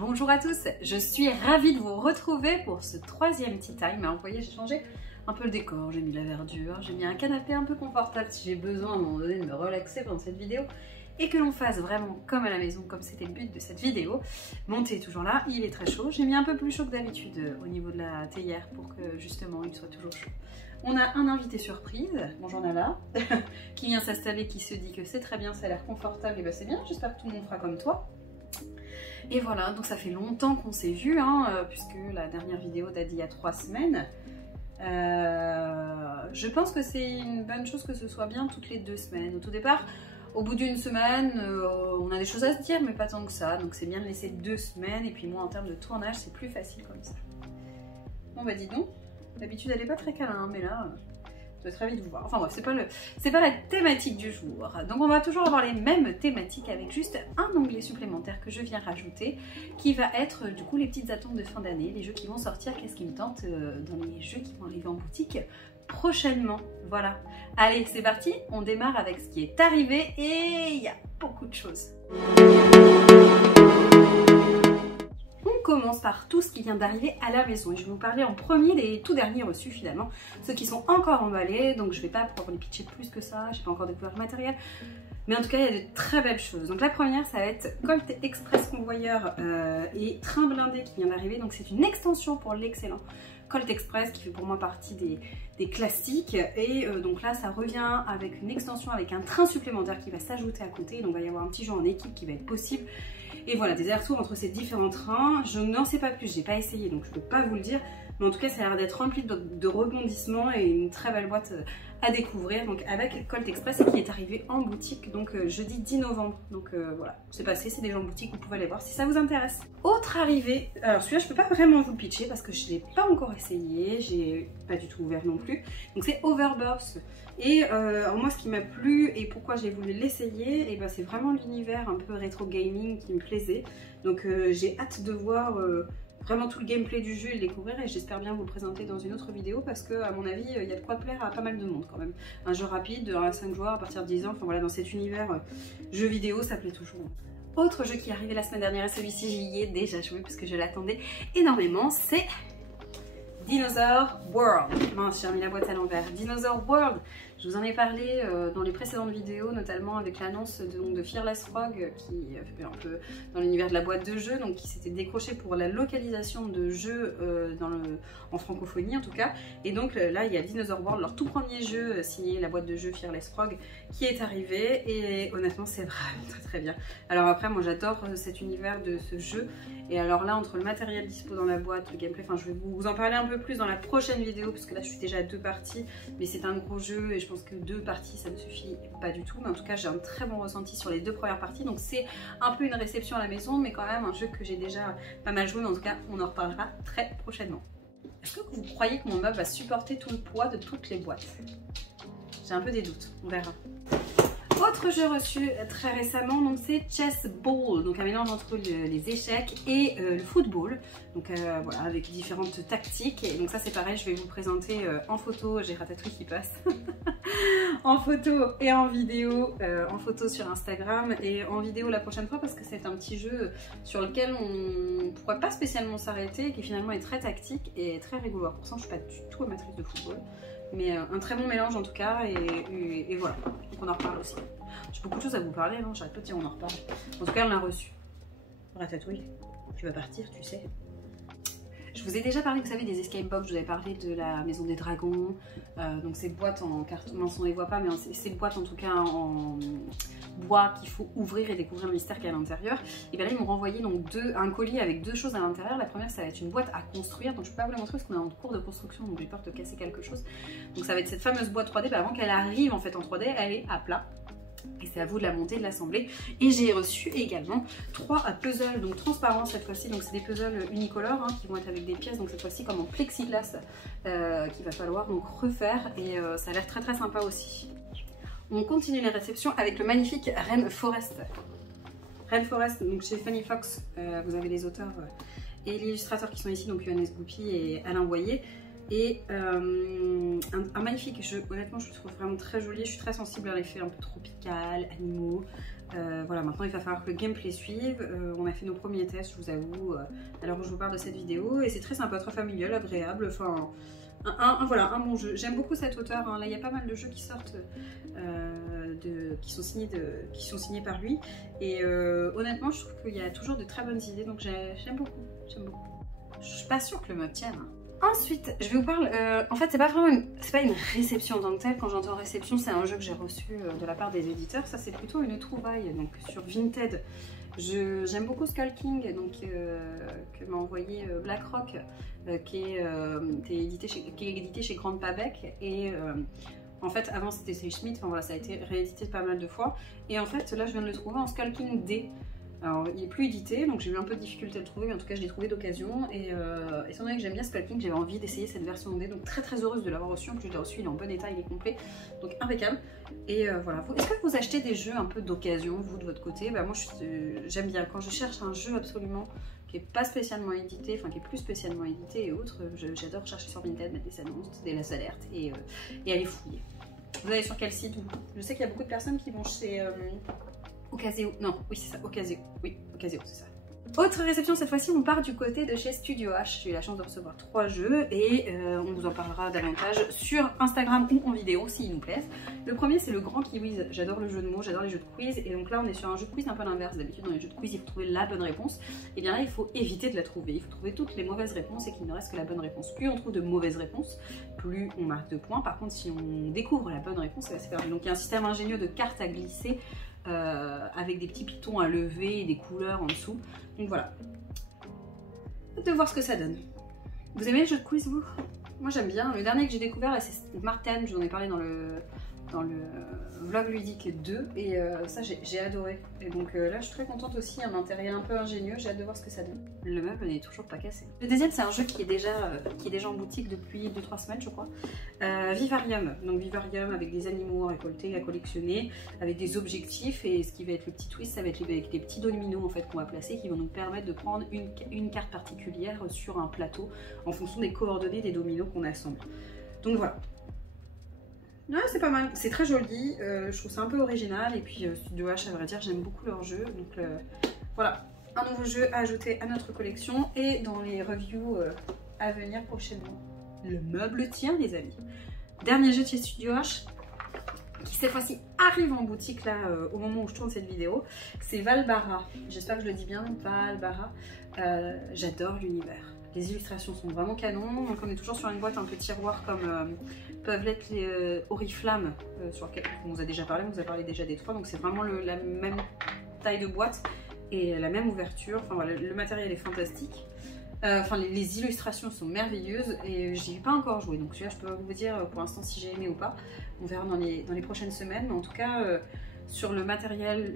Bonjour à tous, je suis ravie de vous retrouver pour ce troisième tea time. Alors, vous voyez, j'ai changé un peu le décor, j'ai mis de la verdure, j'ai mis un canapé un peu confortable si j'ai besoin à un moment donné de me relaxer pendant cette vidéo et que l'on fasse vraiment comme à la maison, comme c'était le but de cette vidéo. Mon thé est toujours là, il est très chaud, j'ai mis un peu plus chaud que d'habitude au niveau de la théière pour que justement il soit toujours chaud. On a un invité surprise, bonjour Nala, qui vient s'installer, qui se dit que c'est très bien, ça a l'air confortable, et ben c'est bien, j'espère que tout le monde fera comme toi. Et voilà, donc ça fait longtemps qu'on s'est vu, puisque la dernière vidéo date d'il y a 3 semaines. Je pense que c'est une bonne chose que ce soit bien toutes les 2 semaines. Au tout départ, au bout d'une semaine, on a des choses à se dire, mais pas tant que ça. Donc c'est bien de laisser 2 semaines, et puis moi en termes de tournage, c'est plus facile comme ça. Bon bah dis donc, d'habitude elle est pas très câlin, mais là... Je vais être ravie de vous voir. Enfin bref, c'est pas la thématique du jour. Donc on va toujours avoir les mêmes thématiques avec juste un onglet supplémentaire que je viens rajouter qui va être du coup les petites attentes de fin d'année, les jeux qui vont sortir, qu'est-ce qui me tente dans les jeux qui vont arriver en boutique prochainement. Voilà. Allez, c'est parti, on démarre avec ce qui est arrivé et il y a beaucoup de choses. On commence par tout ce qui vient d'arriver à la maison et je vais vous parler en premier des tout derniers reçus finalement, ceux qui sont encore emballés, donc je vais pas pouvoir les pitcher plus que ça, j'ai pas encore découvert le matériel, mais en tout cas il y a de très belles choses. Donc la première ça va être Colt Express Convoyeur et Train Blindé qui vient d'arriver, donc c'est une extension pour l'excellent Colt Express qui fait pour moi partie des classiques et donc là ça revient avec une extension avec un train supplémentaire qui va s'ajouter à côté, donc il va y avoir un petit jeu en équipe qui va être possible. Et voilà, des allers-retours entre ces différents trains. Je n'en sais pas plus, j'ai pas essayé donc je peux pas vous le dire. Mais en tout cas, ça a l'air d'être rempli de rebondissements et une très belle boîte à découvrir. Donc avec Colt Express qui est arrivé en boutique donc jeudi 10 novembre. Donc voilà, c'est passé, c'est déjà en boutique, vous pouvez aller voir si ça vous intéresse. Autre arrivée, alors celui-là je peux pas vraiment vous le pitcher parce que je l'ai pas encore essayé, j'ai pas du tout ouvert non plus. Donc c'est Overburst. Et moi ce qui m'a plu et pourquoi j'ai voulu l'essayer, et ben c'est vraiment l'univers un peu rétro gaming qui me plaisait. Donc j'ai hâte de voir vraiment tout le gameplay du jeu et le découvrir, et j'espère bien vous le présenter dans une autre vidéo parce que à mon avis il y a de quoi plaire à pas mal de monde quand même. Un jeu rapide, de 1 à 5 joueurs à partir de 10 ans, enfin voilà, dans cet univers jeu vidéo ça plaît toujours. Autre jeu qui est arrivé la semaine dernière, et celui-ci j'y ai déjà joué parce que je l'attendais énormément, c'est Dinosaur World. Mince, j'ai remis la boîte à l'envers. Dinosaur World, je vous en ai parlé dans les précédentes vidéos, notamment avec l'annonce de Fearless Frog, qui fait un peu dans l'univers de la boîte de jeu, donc qui s'était décroché pour la localisation de jeux en francophonie en tout cas. Et donc là, il y a Dinosaur World, leur tout premier jeu signé la boîte de jeu Fearless Frog, qui est arrivé, et honnêtement, c'est vraiment très très bien. Alors après, moi j'adore cet univers de ce jeu. Et alors là, entre le matériel dispo dans la boîte, le gameplay, enfin je vais vous en parler un peu plus dans la prochaine vidéo, parce que là je suis déjà à 2 parties, mais c'est un gros jeu et je pense que 2 parties ça ne suffit pas du tout. Mais en tout cas, j'ai un très bon ressenti sur les 2 premières parties, donc c'est un peu une réception à la maison, mais quand même un jeu que j'ai déjà pas mal joué, mais en tout cas on en reparlera très prochainement. Est-ce que vous croyez que mon meuble va supporter tout le poids de toutes les boîtes? J'ai un peu des doutes, on verra. Autre jeu reçu très récemment, donc c'est Chess Ball, donc un mélange entre les échecs et le football, donc voilà, avec différentes tactiques. Et donc ça c'est pareil, je vais vous le présenter en photo, j'ai Ratatouille qui passe, en photo et en vidéo, en photo sur Instagram et en vidéo la prochaine fois, parce que c'est un petit jeu sur lequel on ne pourrait pas spécialement s'arrêter, qui finalement est très tactique et très rigolo. Alors, pour ça je suis pas du tout amatrice de football, mais un très bon mélange en tout cas, et voilà, donc on en reparle aussi. J'ai beaucoup de choses à vous parler, non? J'arrête pas de dire on en reparle. En tout cas, on l'a reçu. Ratatouille, tu vas partir, tu sais. Je vous ai déjà parlé, vous savez, des escape box, je vous avais parlé de la maison des dragons, donc ces boîtes en carton, mince on les voit pas, mais ces boîtes en tout cas en bois qu'il faut ouvrir et découvrir le mystère qu'il y a à l'intérieur. Et bien là ils m'ont renvoyé donc un colis avec 2 choses à l'intérieur. La première ça va être une boîte à construire, donc je peux pas vous la montrer parce qu'on est en cours de construction, donc j'ai peur de casser quelque chose. Donc ça va être cette fameuse boîte 3D, avant qu'elle arrive en fait en 3D, elle est à plat. Et c'est à vous de la monter, de l'assembler. Et j'ai reçu également 3 puzzles, donc transparents cette fois-ci. Donc c'est des puzzles unicolores qui vont être avec des pièces, donc cette fois-ci comme en plexiglas, qu'il va falloir donc refaire. Et ça a l'air très très sympa aussi. On continue les réceptions avec le magnifique Rainforest. Rainforest, donc chez Funny Fox, vous avez les auteurs et l'illustrateur qui sont ici, donc Johannes Goupy et Alain Boyer. Et un magnifique jeu, honnêtement je le trouve vraiment très joli, je suis très sensible à l'effet un peu tropical, animaux, Voilà, maintenant il va falloir que le gameplay suive. On a fait nos premiers tests, je vous avoue, à l'heure où je vous parle de cette vidéo, et c'est très sympa, très familial, agréable, enfin voilà, un bon jeu. J'aime beaucoup cet auteur, hein. Là il y a pas mal de jeux qui sortent, qui sont signés par lui, et honnêtement je trouve qu'il y a toujours de très bonnes idées, donc j'aime beaucoup, j'aime beaucoup. Je suis pas sûre que le meuble tienne. Ensuite, je vais vous parler, en fait c'est pas une réception en tant que telle. Quand j'entends réception, c'est un jeu que j'ai reçu de la part des éditeurs. Ça c'est plutôt une trouvaille, donc sur Vinted. J'aime beaucoup Skull King, donc, que m'a envoyé BlackRock, qui est édité chez Grande Pabec, et en fait avant c'était Sage Schmidt, enfin voilà, ça a été réédité pas mal de fois, et en fait là je viens de le trouver en Skull King D. Alors il est plus édité, donc j'ai eu un peu de difficulté à le trouver, mais en tout cas je l'ai trouvé d'occasion, et étant donné que j'aime bien Skull King, j'avais envie d'essayer cette version D, donc très heureuse de l'avoir reçu. En plus je l'ai reçu, il est en bon état, il est complet, donc impeccable. Et voilà, est-ce que vous achetez des jeux un peu d'occasion, vous de votre côté? Bah moi j'aime bien, quand je cherche un jeu absolument qui est pas spécialement édité, enfin qui est plus spécialement édité et autres, j'adore chercher sur Vinted, mettre des annonces, des alertes, et aller fouiller. Vous allez sur quel site? Je sais qu'il y a beaucoup de personnes qui vont chez... Ocaseo, non, oui c'est ça, Ocaseo, oui, Ocaseo, c'est ça. Autre réception, cette fois-ci on part du côté de chez Studio H. J'ai eu la chance de recevoir 3 jeux, et on vous en parlera davantage sur Instagram ou en vidéo s'ils nous plaisent. Le premier c'est le Grand Kiwiz. J'adore le jeu de mots, j'adore les jeux de quiz, et donc là on est sur un jeu de quiz un peu l'inverse. D'habitude dans les jeux de quiz il faut trouver la bonne réponse, et bien là il faut éviter de la trouver, il faut trouver toutes les mauvaises réponses et qu'il ne reste que la bonne réponse. Plus on trouve de mauvaises réponses, plus on marque de points. Par contre si on découvre la bonne réponse, ça va se faire. Donc il y a un système ingénieux de cartes à glisser, avec des petits pitons à lever et des couleurs en dessous. Donc voilà, hâte de voir ce que ça donne. Vous aimez les jeux de quiz, vous? Moi j'aime bien. Le dernier que j'ai découvert là c'est Martin, je vous en ai parlé dans le vlog ludique 2, et ça j'ai adoré. Et donc là je suis très contente aussi, un intérieur un peu ingénieux, j'ai hâte de voir ce que ça donne. Le meuble n'est toujours pas cassé. Le deuxième c'est un jeu qui est déjà en boutique depuis 2-3 semaines je crois. Vivarium, donc Vivarium avec des animaux à récolter, à collectionner, avec des objectifs, et ce qui va être le petit twist, ça va être avec des petits dominos en fait qu'on va placer, qui vont nous permettre de prendre une carte particulière sur un plateau en fonction des coordonnées des dominos qu'on assemble. Donc voilà. Ouais, c'est pas mal, c'est très joli, je trouve ça un peu original, et puis Studio H à vrai dire j'aime beaucoup leur jeu, donc voilà, un nouveau jeu à ajouter à notre collection, et dans les reviews à venir prochainement. Le meuble tient les amis. Dernier jeu de chez Studio H, qui cette fois-ci arrive en boutique là au moment où je tourne cette vidéo, c'est Valbara, j'espère que je le dis bien, Valbara. J'adore l'univers. Les illustrations sont vraiment canon, donc on est toujours sur une boîte un peu tiroir comme peuvent l'être les Oriflamme sur lesquels on vous a déjà parlé, on vous a parlé déjà des 3, donc c'est vraiment la même taille de boîte et la même ouverture. Enfin voilà, le matériel est fantastique. Enfin les illustrations sont merveilleuses, et j'y ai pas encore joué, donc celui-là je peux pas vous dire pour l'instant si j'ai aimé ou pas. On verra dans les prochaines semaines, mais en tout cas sur le matériel,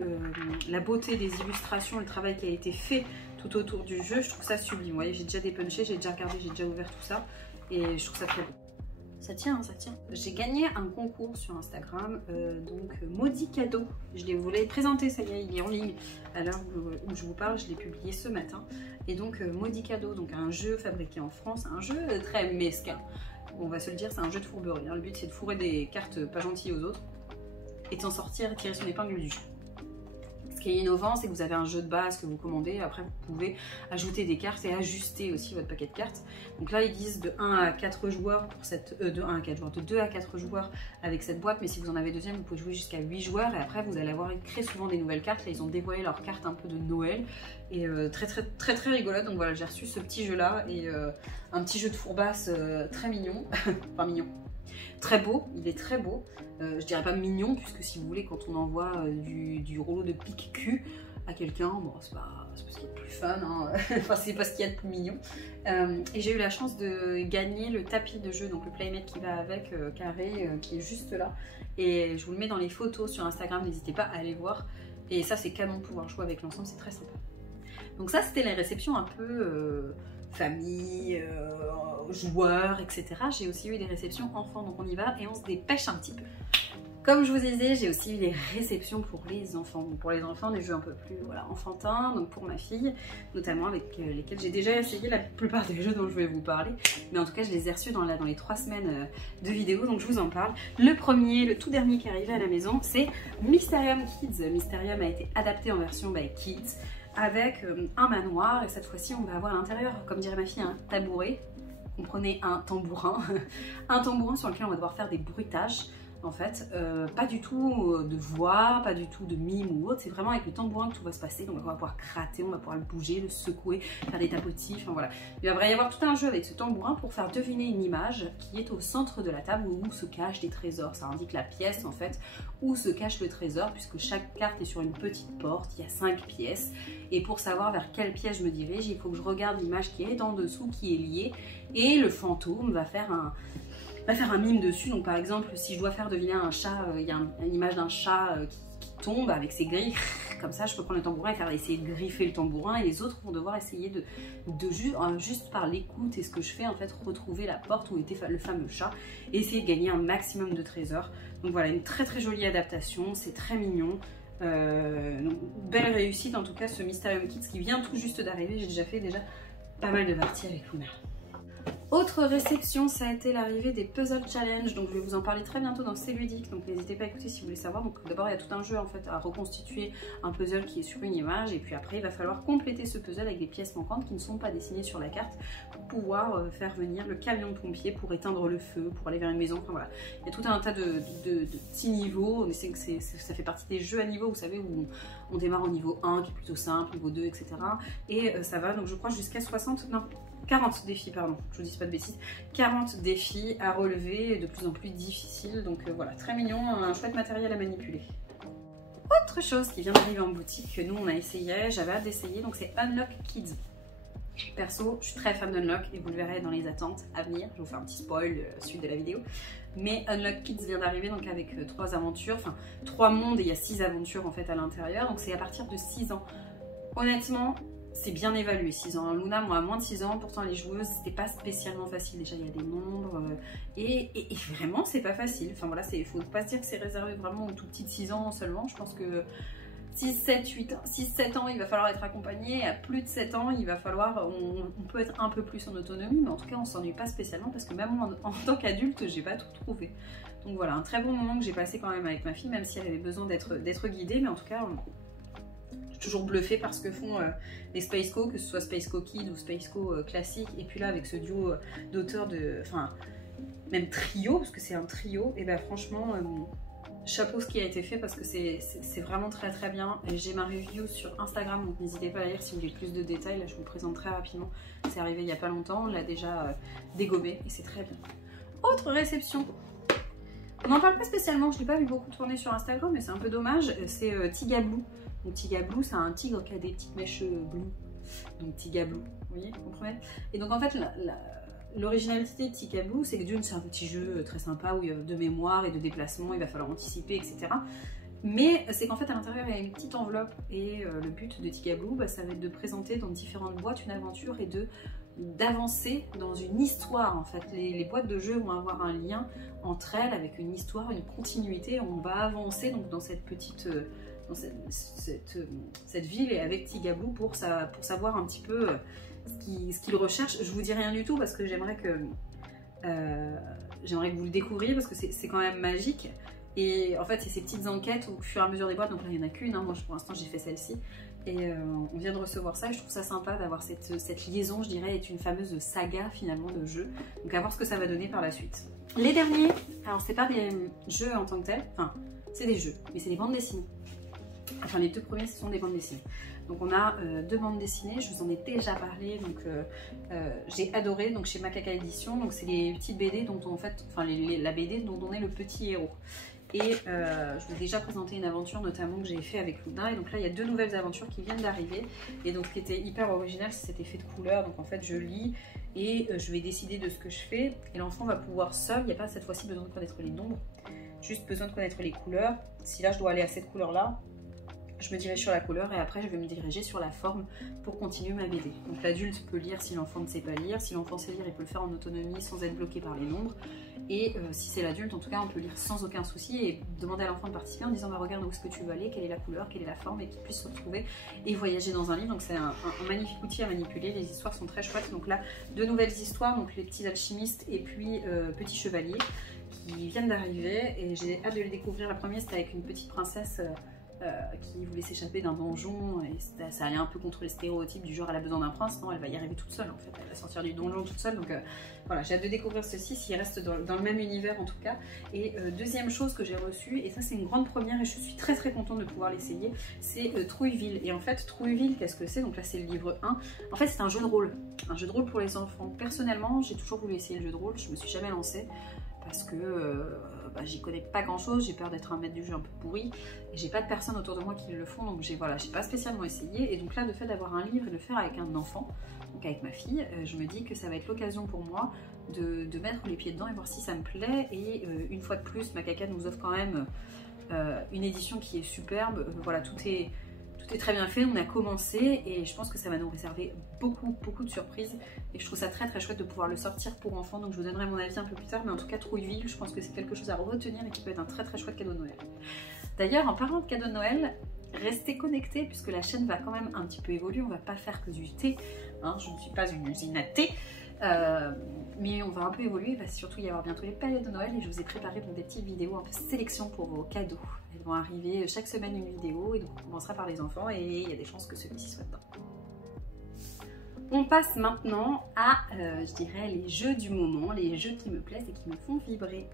la beauté des illustrations, le travail qui a été fait tout autour du jeu, je trouve ça sublime. Vous voyez, j'ai déjà dépunché, j'ai déjà regardé, j'ai déjà ouvert tout ça, et je trouve ça très beau. Ça tient, hein, ça tient. J'ai gagné un concours sur Instagram, donc Maudit Cadeau. Je vous l'ai présenté, ça y est, il est en ligne. À l'heure où je vous parle, je l'ai publié ce matin. Et donc Maudit Cadeau, donc un jeu fabriqué en France, un jeu très mesquin. On va se le dire, c'est un jeu de fourberie. Hein. Le but c'est de fourrer des cartes pas gentilles aux autres et de s'en sortir et tirer son épingle du jeu. Ce qui est innovant, c'est que vous avez un jeu de base que vous commandez, après vous pouvez ajouter des cartes et ajuster aussi votre paquet de cartes. Donc là ils disent de 1 à 4 joueurs pour cette de 1 à 4 joueurs, de 2 à 4 joueurs avec cette boîte, mais si vous en avez deuxième, vous pouvez jouer jusqu'à 8 joueurs, et après vous allez avoir très souvent des nouvelles cartes. Là ils ont dévoilé leurs cartes un peu de Noël, et très rigolote. Donc voilà, j'ai reçu ce petit jeu là, et un petit jeu de fourbasse très mignon, enfin mignon. Très beau, il est très beau. Je dirais pas mignon, puisque si vous voulez, quand on envoie du rouleau de pique-cul à quelqu'un, bon, c'est pas ce qu'il y a de plus fun, hein. Enfin, c'est pas ce qu'il y a de plus mignon. Et j'ai eu la chance de gagner le tapis de jeu, donc le Playmate qui va avec, carré, qui est juste là. Et je vous le mets dans les photos sur Instagram, n'hésitez pas à aller voir. Et ça, c'est canon de pouvoir jouer avec l'ensemble, c'est très sympa. Donc ça, c'était la réception un peu famille, joueurs, etc. J'ai aussi eu des réceptions enfants, donc on y va et on se dépêche un petit peu. Comme je vous disais, j'ai aussi eu des réceptions pour les enfants. Donc pour les enfants, des jeux un peu plus voilà, enfantins, donc pour ma fille, notamment avec lesquels j'ai déjà essayé la plupart des jeux dont je vais vous parler. Mais en tout cas, je les ai reçus dans les 3 semaines de vidéos, donc je vous en parle. Le premier, le tout dernier qui est arrivé à la maison, c'est Mysterium Kids. Mysterium a été adapté en version Kids avec un manoir, et cette fois-ci, on va avoir à l'intérieur, comme dirait ma fille, un tabouret. Comprenez, un tambourin. Un tambourin sur lequel on va devoir faire des bruitages. En fait, pas du tout de voix, pas du tout de mime ou autre, c'est vraiment avec le tambourin que tout va se passer. Donc on va pouvoir gratter, on va pouvoir le bouger, le secouer, faire des tapotis, enfin voilà. Il va y avoir tout un jeu avec ce tambourin pour faire deviner une image qui est au centre de la table où se cachent des trésors. Ça indique la pièce en fait où se cache le trésor, puisque chaque carte est sur une petite porte, il y a 5 pièces. Et pour savoir vers quelle pièce je me dirige, il faut que je regarde l'image qui est en dessous, qui est liée, et le fantôme va faire un mime dessus. Donc par exemple, si je dois faire deviner un chat, il y a une image d'un chat qui tombe avec ses grilles, comme ça je peux prendre le tambourin et essayer de griffer le tambourin, et les autres vont devoir essayer de juste par l'écoute et ce que je fais en fait retrouver la porte où était le fameux chat et essayer de gagner un maximum de trésors. Donc voilà, une très très jolie adaptation, c'est très mignon. Donc, belle réussite en tout cas ce Mysterium Kids qui vient tout juste d'arriver. J'ai déjà fait pas mal de parties avec Luna. Autre réception, ça a été l'arrivée des Puzzle Challenge, donc je vais vous en parler très bientôt dans C'est ludique, donc n'hésitez pas à écouter si vous voulez savoir. Donc d'abord il y a tout un jeu en fait à reconstituer un puzzle qui est sur une image, et puis après il va falloir compléter ce puzzle avec des pièces manquantes qui ne sont pas dessinées sur la carte pour pouvoir faire venir le camion de pompiers pour éteindre le feu, pour aller vers une maison, enfin voilà. Il y a tout un tas de petits niveaux, on essaie que ça fait partie des jeux à niveau, vous savez, où on démarre au niveau 1 qui est plutôt simple, niveau 2, etc. Et ça va donc je crois jusqu'à 40 défis, pardon, je vous dis pas de bêtises, 40 défis à relever, de plus en plus difficiles, donc voilà, très mignon, un chouette matériel à manipuler. Autre chose qui vient d'arriver en boutique, que nous on a essayé, j'avais hâte d'essayer, donc c'est Unlock Kids. Perso, je suis très fan d'Unlock et vous le verrez dans les attentes à venir, je vous fais un petit spoil suite de la vidéo. Mais Unlock Kids vient d'arriver donc avec 3 aventures, enfin 3 mondes, et il y a 6 aventures en fait à l'intérieur, donc c'est à partir de 6 ans. Honnêtement, c'est bien évalué, 6 ans. Luna, moi, à moins de 6 ans, pourtant les joueuses, c'était pas spécialement facile. Déjà, il y a des nombres, et vraiment, c'est pas facile. Enfin voilà, il faut pas se dire que c'est réservé vraiment aux tout petits de 6 ans seulement. Je pense que 6, 7 ans, il va falloir être accompagné. Et à plus de 7 ans, il va falloir, on peut être un peu plus en autonomie, mais en tout cas, on s'ennuie pas spécialement parce que même en tant qu'adulte, j'ai pas tout trouvé. Donc voilà, un très bon moment que j'ai passé quand même avec ma fille, même si elle avait besoin d'être guidée, mais en tout cas, toujours bluffée par ce que font les Spaceco, que ce soit Spaceco Kids ou Spaceco classique, et puis là avec ce duo d'auteurs enfin même trio, parce que c'est un trio, et ben franchement chapeau ce qui a été fait, parce que c'est vraiment très très bien. J'ai ma review sur Instagram, donc n'hésitez pas à la lire si vous voulez plus de détails. Là je vous le présente très rapidement, c'est arrivé il n'y a pas longtemps, on l'a déjà dégommé et c'est très bien. Autre réception, on n'en parle pas spécialement, je ne l'ai pas vu beaucoup tourner sur Instagram, mais c'est un peu dommage, c'est Tigablue. Donc Tigablue, c'est un tigre qui a des petites mèches bleues, donc Tigablue, vous voyez, vous comprenez? Et donc en fait, l'originalité de Tigablue, c'est que d'une, c'est un petit jeu très sympa où il y a de mémoire et de déplacement, il va falloir anticiper, etc. Mais c'est qu'en fait, à l'intérieur, il y a une petite enveloppe, et le but de Tigablue, ça va être de présenter dans différentes boîtes une aventure et d'avancer dans une histoire. En fait, les boîtes de jeu vont avoir un lien entre elles avec une histoire, une continuité. On va avancer donc dans cette petite... dans cette ville et avec Tigablue pour savoir un petit peu ce qu'il recherche. Je vous dis rien du tout parce que j'aimerais que vous le découvriez, parce que c'est quand même magique. Et en fait, c'est ces petites enquêtes au fur et à mesure des boîtes. Donc là, il n'y en a qu'une, hein. Moi pour l'instant j'ai fait celle-ci, et on vient de recevoir ça, et je trouve ça sympa d'avoir cette liaison, je dirais, est une fameuse saga finalement de jeux. Donc à voir ce que ça va donner par la suite. Les derniers, alors c'est pas des jeux en tant que tels, enfin c'est des jeux, mais c'est des bandes dessinées. Enfin les 2 premiers, ce sont des bandes dessinées. Donc on a 2 bandes dessinées, je vous en ai déjà parlé, donc j'ai adoré, donc chez Macaca Édition, donc c'est les petites BD dont on, en fait, enfin la BD dont on est le petit héros. Et je vous ai déjà présenté une aventure notamment que j'ai fait avec Luna, et donc là il y a 2 nouvelles aventures qui viennent d'arriver. Et donc ce qui était hyper original, c'est cet effet de couleur. Donc en fait je lis et je vais décider de ce que je fais, et l'enfant va pouvoir seul, il n'y a pas cette fois-ci besoin de connaître les nombres, juste besoin de connaître les couleurs. Si là je dois aller à cette couleur là, je me dirige sur la couleur, et après je vais me diriger sur la forme pour continuer ma BD. Donc l'adulte peut lire si l'enfant ne sait pas lire, si l'enfant sait lire, il peut le faire en autonomie sans être bloqué par les nombres. Et si c'est l'adulte, en tout cas, on peut lire sans aucun souci et demander à l'enfant de participer en disant bah, regarde où est-ce que tu veux aller, quelle est la couleur, quelle est la forme, et qu'il puisse se retrouver et voyager dans un livre. Donc c'est un magnifique outil à manipuler, les histoires sont très chouettes. Donc là, 2 nouvelles histoires, donc les petits alchimistes et puis Petit Chevalier, qui viennent d'arriver et j'ai hâte de les découvrir. La première, c'était avec une petite princesse qui voulait s'échapper d'un donjon et ça allait un peu contre les stéréotypes du genre elle a besoin d'un prince. Non, elle va y arriver toute seule en fait, elle va sortir du donjon toute seule. Donc voilà, j'ai hâte de découvrir ceci, s'il reste dans le même univers en tout cas. Et deuxième chose que j'ai reçue, et ça c'est une grande première et je suis très contente de pouvoir l'essayer, c'est Trouilleville. Et en fait Trouilleville, qu'est-ce que c'est? Donc là c'est le livre 1. En fait c'est un jeu de rôle pour les enfants. Personnellement j'ai toujours voulu essayer le jeu de rôle, je me suis jamais lancée parce que j'y connais pas grand chose, j'ai peur d'être un maître du jeu un peu pourri, et j'ai pas de personnes autour de moi qui le font, donc j'ai pas spécialement essayé. Et donc là, le fait d'avoir un livre et de le faire avec un enfant, donc avec ma fille, je me dis que ça va être l'occasion pour moi de mettre les pieds dedans et voir si ça me plaît. Et une fois de plus, Macaca nous offre quand même une édition qui est superbe. Voilà, tout est très bien fait, on a commencé et je pense que ça va nous réserver beaucoup de surprises et je trouve ça très chouette de pouvoir le sortir pour enfants. Donc je vous donnerai mon avis un peu plus tard, mais en tout cas Trouilleville, je pense que c'est quelque chose à retenir et qui peut être un très chouette cadeau de Noël. D'ailleurs, en parlant de cadeau de Noël, restez connectés puisque la chaîne va quand même un petit peu évoluer, on va pas faire que du thé, hein, je ne suis pas une usine à thé. Mais on va un peu évoluer, il va surtout y avoir bientôt les périodes de Noël et je vous ai préparé donc des petites vidéos un peu sélection pour vos cadeaux. Elles vont arriver chaque semaine une vidéo et donc on commencera par les enfants et il y a des chances que celui-ci soit dedans. On passe maintenant à, je dirais, les jeux du moment, les jeux qui me plaisent et qui me font vibrer.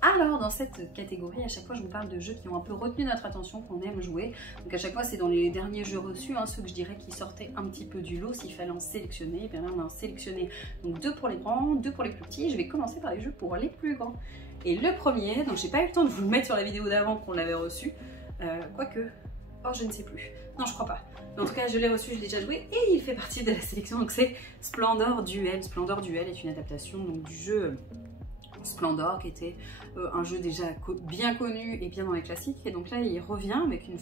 Alors dans cette catégorie, à chaque fois je vous parle de jeux qui ont un peu retenu notre attention, qu'on aime jouer. Donc à chaque fois c'est dans les derniers jeux reçus, hein, ceux que je dirais qui sortaient un petit peu du lot s'il fallait en sélectionner. Et bien là on a sélectionné donc 2 pour les grands, 2 pour les plus petits. Je vais commencer par les jeux pour les plus grands. Et le premier, donc j'ai pas eu le temps de vous le mettre sur la vidéo d'avant qu'on l'avait reçu, quoique, oh je ne sais plus, non je crois pas. Mais en tout cas je l'ai reçu, je l'ai déjà joué et il fait partie de la sélection, donc c'est Splendor Duel. Splendor Duel est une adaptation donc, du jeu Splendor, qui était un jeu déjà bien connu et bien dans les classiques, et donc là il revient avec une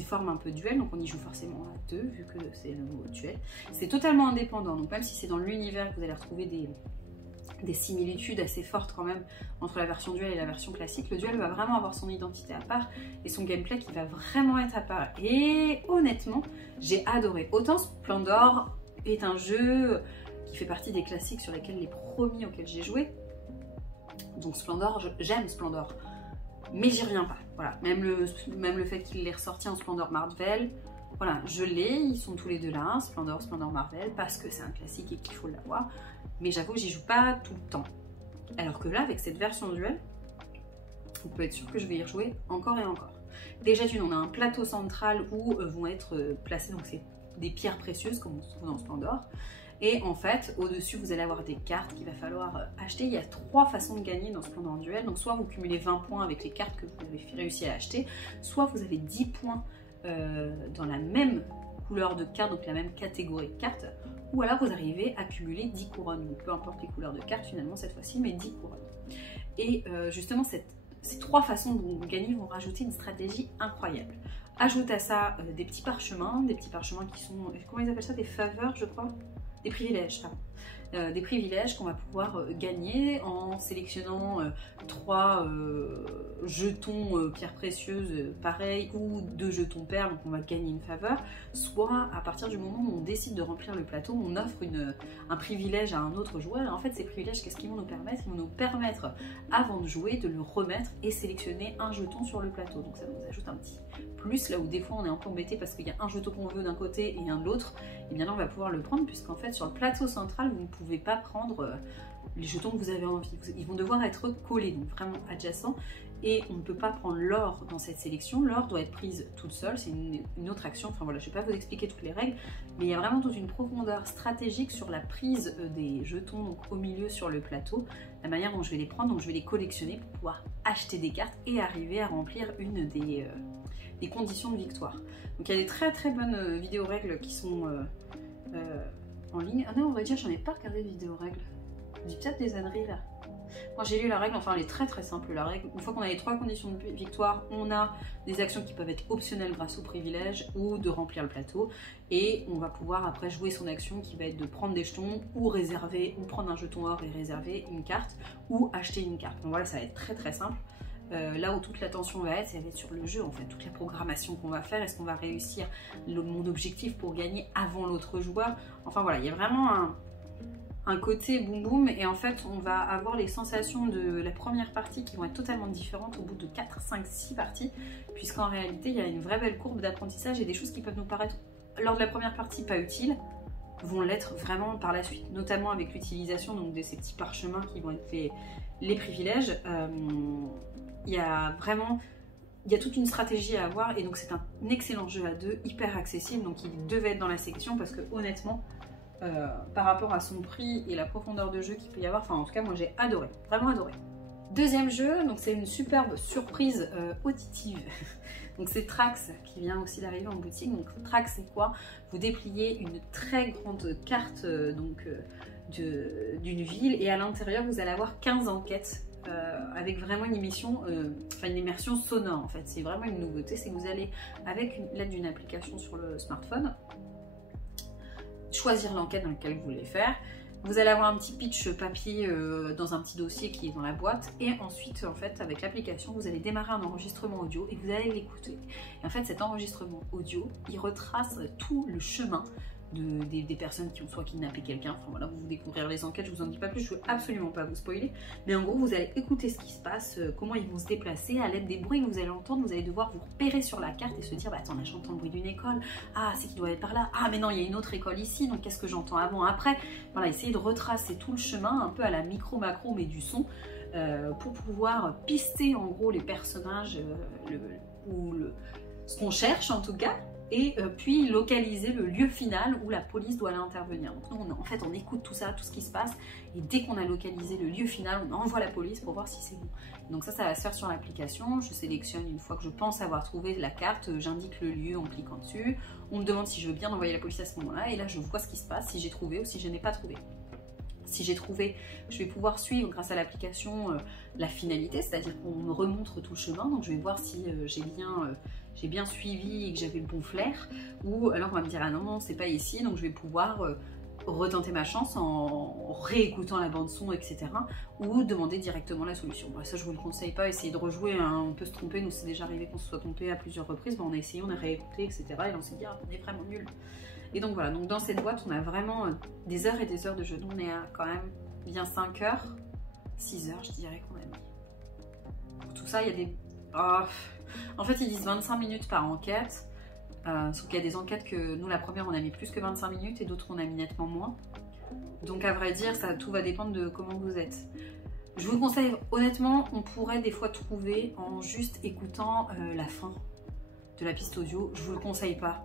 forme un peu duel, donc on y joue forcément à 2 vu que c'est le mot duel. C'est totalement indépendant, donc même si c'est dans l'univers que vous allez retrouver des similitudes assez fortes quand même entre la version duel et la version classique, le duel va vraiment avoir son identité à part et son gameplay qui va vraiment être à part. Et honnêtement j'ai adoré. Autant Splendor est un jeu qui fait partie des classiques sur lesquels les premiers auxquels j'ai joué. Donc Splendor, j'aime Splendor, mais j'y reviens pas. Voilà, même le fait qu'il l'ait ressorti en Splendor Marvel, voilà, je l'ai, ils sont tous les deux là, Splendor Marvel, parce que c'est un classique et qu'il faut l'avoir. Mais j'avoue, j'y joue pas tout le temps. Alors que là, avec cette version duel, on peut être sûr que je vais y rejouer encore et encore. Déjà d'une, on a un plateau central où vont être placées donc c'est des pierres précieuses comme on se trouve dans Splendor. Et en fait, au-dessus, vous allez avoir des cartes qu'il va falloir acheter. Il y a 3 façons de gagner dans Splendor Duel. Donc, soit vous cumulez 20 points avec les cartes que vous avez réussi à acheter, soit vous avez 10 points dans la même couleur de carte, donc la même catégorie de cartes, ou alors vous arrivez à cumuler 10 couronnes. Donc, peu importe les couleurs de cartes finalement cette fois-ci, mais 10 couronnes. Et justement, ces 3 façons de gagner vont rajouter une stratégie incroyable. Ajoute à ça des petits parchemins qui sont, comment ils appellent ça, des faveurs je crois, des privilèges, pardon. Des privilèges qu'on va pouvoir gagner en sélectionnant 3 jetons pierres précieuses pareil, ou 2 jetons perles, donc on va gagner une faveur, soit à partir du moment où on décide de remplir le plateau, on offre un privilège à un autre joueur. Et en fait ces privilèges, qu'est-ce qu'ils vont nous permettre? Ils vont nous permettre avant de jouer de le remettre et sélectionner un jeton sur le plateau, donc ça nous ajoute un petit plus là où des fois on est un peu embêté parce qu'il y a un jeton qu'on veut d'un côté et un de l'autre. Et bien là on va pouvoir le prendre puisqu'en fait sur le plateau central vous ne pouvez pas prendre les jetons que vous avez envie, ils vont devoir être collés, donc vraiment adjacents, et on ne peut pas prendre l'or dans cette sélection. L'or doit être prise toute seule, c'est une autre action, enfin voilà, je ne vais pas vous expliquer toutes les règles, mais il y a vraiment toute une profondeur stratégique sur la prise des jetons donc au milieu sur le plateau, la manière dont je vais les prendre, donc je vais les collectionner pour pouvoir acheter des cartes et arriver à remplir une des conditions de victoire. Donc il y a des très bonnes vidéos règles qui sont en ligne. Ah non, on va dire, j'en ai pas regardé de vidéos règles. Je dis peut-être des âneries là. Moi j'ai lu la règle, enfin elle est très très simple la règle. Une fois qu'on a les 3 conditions de victoire, on a des actions qui peuvent être optionnelles grâce au privilège ou de remplir le plateau. Et on va pouvoir après jouer son action qui va être de prendre des jetons ou réserver, ou prendre un jeton or et réserver une carte ou acheter une carte. Donc voilà, ça va être très très simple. Là où toute l'attention va être, ça va être sur le jeu en fait, toute la programmation qu'on va faire, est-ce qu'on va réussir mon objectif pour gagner avant l'autre joueur. Enfin voilà, il y a vraiment un côté boum boum et en fait on va avoir les sensations de la première partie qui vont être totalement différentes au bout de 4, 5, 6 parties, puisqu'en réalité il y a une vraie belle courbe d'apprentissage et des choses qui peuvent nous paraître lors de la première partie pas utiles vont l'être vraiment par la suite, notamment avec l'utilisation donc de ces petits parchemins qui vont être les privilèges. Il y a toute une stratégie à avoir et donc c'est un excellent jeu à 2, hyper accessible, donc il devait être dans la section parce que honnêtement par rapport à son prix et la profondeur de jeu qu'il peut y avoir, enfin en tout cas moi j'ai adoré, vraiment adoré. Deuxième jeu, donc c'est une superbe surprise auditive. Donc c'est Trax qui vient aussi d'arriver en boutique. Donc Trax c'est quoi? Vous dépliez une très grande carte d'une ville et à l'intérieur vous allez avoir 15 enquêtes avec vraiment une émission, une immersion sonore en fait. C'est vraiment une nouveauté, c'est que vous allez avec l'aide d'une application sur le smartphone choisir l'enquête dans laquelle vous voulez faire. Vous allez avoir un petit pitch papier dans un petit dossier qui est dans la boîte et ensuite en fait avec l'application vous allez démarrer un enregistrement audio et vous allez l'écouter. Et en fait cet enregistrement audio il retrace tout le chemin des personnes qui ont soit kidnappé quelqu'un, enfin voilà, vous découvrirez les enquêtes, je vous en dis pas plus, je veux absolument pas vous spoiler, mais en gros vous allez écouter ce qui se passe, comment ils vont se déplacer, à l'aide des bruits que vous allez entendre, vous allez devoir vous repérer sur la carte et se dire, bah attends là j'entends le bruit d'une école, ah c'est qu'il doit être par là, ah mais non il y a une autre école ici, donc qu'est-ce que j'entends avant, après, voilà, essayez de retracer tout le chemin, un peu à la micro-macro mais du son, pour pouvoir pister en gros les personnages, ce qu'on cherche en tout cas, et puis localiser le lieu final où la police doit aller intervenir. Donc nous, en fait, on écoute tout ça, tout ce qui se passe, et dès qu'on a localisé le lieu final, on envoie la police pour voir si c'est bon. Donc ça va se faire sur l'application. Je sélectionne une fois que je pense avoir trouvé la carte, j'indique le lieu en cliquant dessus. On me demande si je veux bien envoyer la police à ce moment-là, et là je vois ce qui se passe, si j'ai trouvé ou si je n'ai pas trouvé. Si j'ai trouvé, je vais pouvoir suivre grâce à l'application la finalité, c'est-à-dire qu'on me remontre tout le chemin, donc je vais voir si j'ai bien suivi et que j'avais le bon flair, ou alors on va me dire ah non, c'est pas ici, donc je vais pouvoir retenter ma chance en réécoutant la bande son, etc. ou demander directement la solution. Bon, ça je vous le conseille pas, essayez de rejouer, hein, on peut se tromper, nous c'est déjà arrivé qu'on se soit trompé à plusieurs reprises, bon, on a essayé, on a réécouté, etc. et on s'est dit ah, on est vraiment nul. Et donc voilà, donc dans cette boîte on a vraiment des heures et des heures de jeu, on est à quand même bien 5 heures, 6 heures je dirais qu'on a mis. Pour tout ça il y a des... Oh. En fait ils disent 25 minutes par enquête, sauf qu'il y a des enquêtes que nous la première on a mis plus que 25 minutes et d'autres on a mis nettement moins. Donc à vrai dire tout va dépendre de comment vous êtes. Je vous conseille honnêtement, on pourrait des fois trouver en juste écoutant la fin de la piste audio, je vous le conseille pas.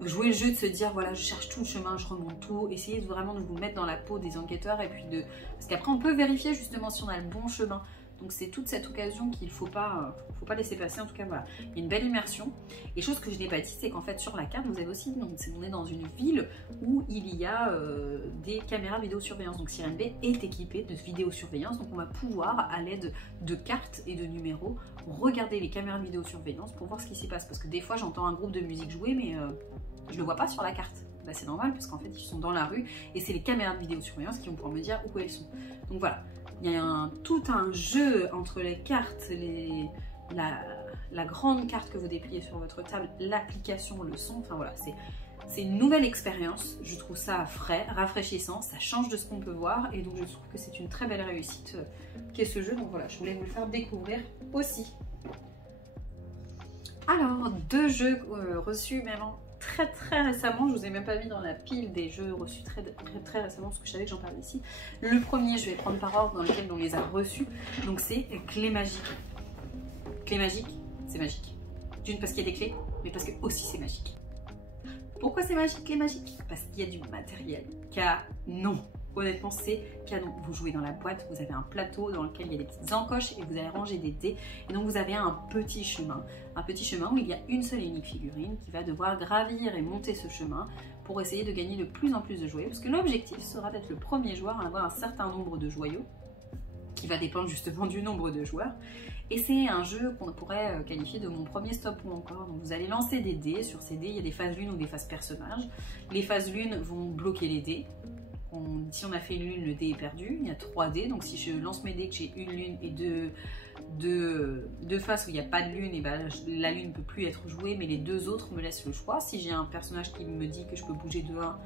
Jouer le jeu de se dire voilà je cherche tout le chemin, je remonte tout, essayez vraiment de vous mettre dans la peau des enquêteurs et puis parce qu'après on peut vérifier justement si on a le bon chemin. Donc c'est toute cette occasion qu'il faut pas laisser passer, en tout cas voilà. Il y a une belle immersion. Et chose que je n'ai pas dit, c'est qu'en fait sur la carte vous avez aussi, donc on est dans une ville où il y a des caméras de vidéosurveillance. Donc Sirène Bay est équipée de vidéosurveillance, donc on va pouvoir à l'aide de cartes et de numéros regarder les caméras de vidéosurveillance pour voir ce qui s'y passe. Parce que des fois j'entends un groupe de musique jouer mais je le vois pas sur la carte. Bah, c'est normal parce qu'en fait ils sont dans la rue et c'est les caméras de vidéosurveillance qui vont pouvoir me dire où elles sont. Donc voilà. Il y a tout un jeu entre les cartes, la grande carte que vous dépliez sur votre table, l'application, le son, enfin voilà, c'est une nouvelle expérience, je trouve ça frais, rafraîchissant, ça change de ce qu'on peut voir et donc je trouve que c'est une très belle réussite qu'est ce jeu, donc voilà, je voulais vous le faire découvrir aussi. Alors, 2 jeux reçus maintenant très récemment, je vous ai même pas mis dans la pile des jeux reçus très récemment parce que je savais que j'en parlais ici. Le premier, je vais prendre par ordre dans lequel on les a reçus, donc c'est Clé Magique. Clé Magique, c'est magique. D'une parce qu'il y a des clés, mais parce que aussi c'est magique. Pourquoi c'est magique, Clé Magique? Parce qu'il y a du matériel. Canon. Honnêtement, c'est canon. Vous jouez dans la boîte, vous avez un plateau dans lequel il y a des petites encoches et vous allez ranger des dés. Et donc vous avez un petit chemin où il y a une seule et unique figurine qui va devoir gravir et monter ce chemin pour essayer de gagner de plus en plus de joyaux. Parce que l'objectif sera d'être le premier joueur à avoir un certain nombre de joyaux qui va dépendre justement du nombre de joueurs. Et c'est un jeu qu'on pourrait qualifier de mon premier stop ou encore. Donc vous allez lancer des dés, sur ces dés il y a des phases lune ou des phases personnages. Les phases lune vont bloquer les dés. Si on a fait une lune, le dé est perdu, il y a 3 dés, donc si je lance mes dés que j'ai une lune et deux faces où il n'y a pas de lune, et ben la lune ne peut plus être jouée, mais les 2 autres me laissent le choix. Si j'ai un personnage qui me dit que je peux bouger de 1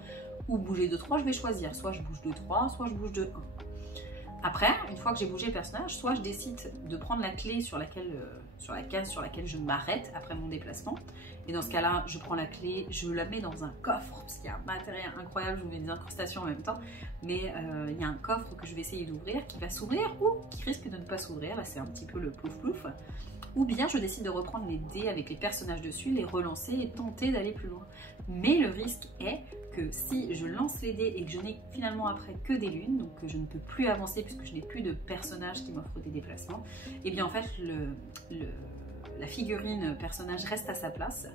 ou bouger de 3, je vais choisir, soit je bouge de 3, soit je bouge de 1. Après, une fois que j'ai bougé le personnage, soit je décide de prendre la clé sur la case sur laquelle je m'arrête après mon déplacement. Et dans ce cas-là, je prends la clé, je la mets dans un coffre, parce qu'il y a un matériel incroyable, je vous mets des incrustations en même temps. Mais il y a un coffre que je vais essayer d'ouvrir, qui va s'ouvrir ou qui risque de ne pas s'ouvrir. Là, c'est un petit peu le plouf plouf. Ou bien je décide de reprendre les dés avec les personnages dessus, les relancer et tenter d'aller plus loin. Mais le risque est que si je lance les dés et que je n'ai finalement après que des lunes, donc que je ne peux plus avancer puisque je n'ai plus de personnages qui m'offrent des déplacements, et bien en fait la figurine personnage reste à sa place